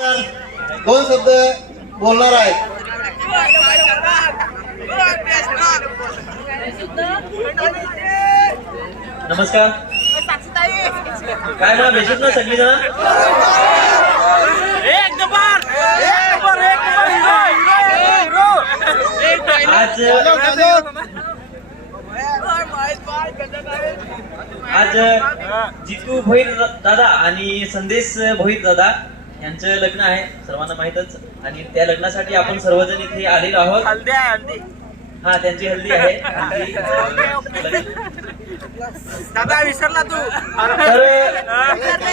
दोन शब्द बोलणार आहेत. नमस्कार. काय म्हणा भेटत ना सगळी जण आज आज जितू भोईर दादा आणि संदेश भोईर दादा यांचं लग्न आहे सर्वांना माहीतच. आणि त्या लग्नासाठी आपण सर्वजण इथे आलेलो आहोत. हा त्यांची हल्दी आहे. हल्दी, अं, लग्न- दादा विसरला तू. तर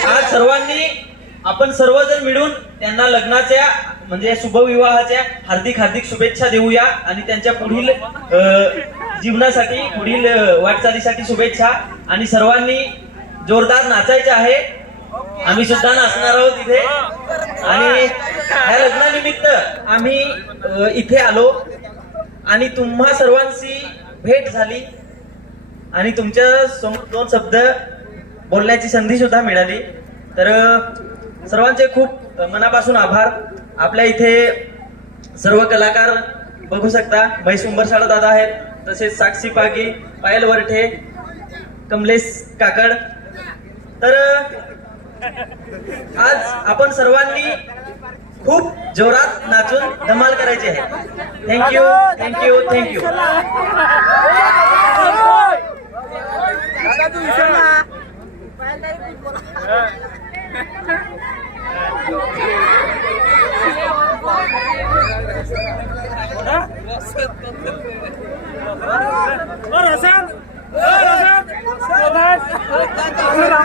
आज सर्वांनी आपण सर्वजण मिळून त्यांना लग्नाच्या म्हणजे शुभविवाहाच्या हार्दिक हार्दिक शुभेच्छा देऊया. आणि त्यांच्या पुढील अ, जीवनासाठी पुढील अ, वाटचालीसाठी शुभेच्छा. आणि सर्वांनी जोरदार नाचायचे आहे. आम्ही सुद्धा नाचणार आहोत इथे. आणि या लग्नानिमित्त आम्ही इथे आलो. आणि तुम्हा सर्वांची भेट झाली. आणि तुमच्यासमोर दोन शब्द बोलण्याची संधी सुद्धा मिळाली. तर सर्वांचे खूप मनापासून आभार. आपल्या इथे सर्व कलाकार बघू शकता. महेश उंबरशाळा दादा आहेत. तसेच साक्षी पागी पायल वरठे कमलेश काकड. तर आज आपण सर्वांनी खूप जोरात नाचून धमाल करायची आहे. थँक्यू थँक्यू थँक्यू दादा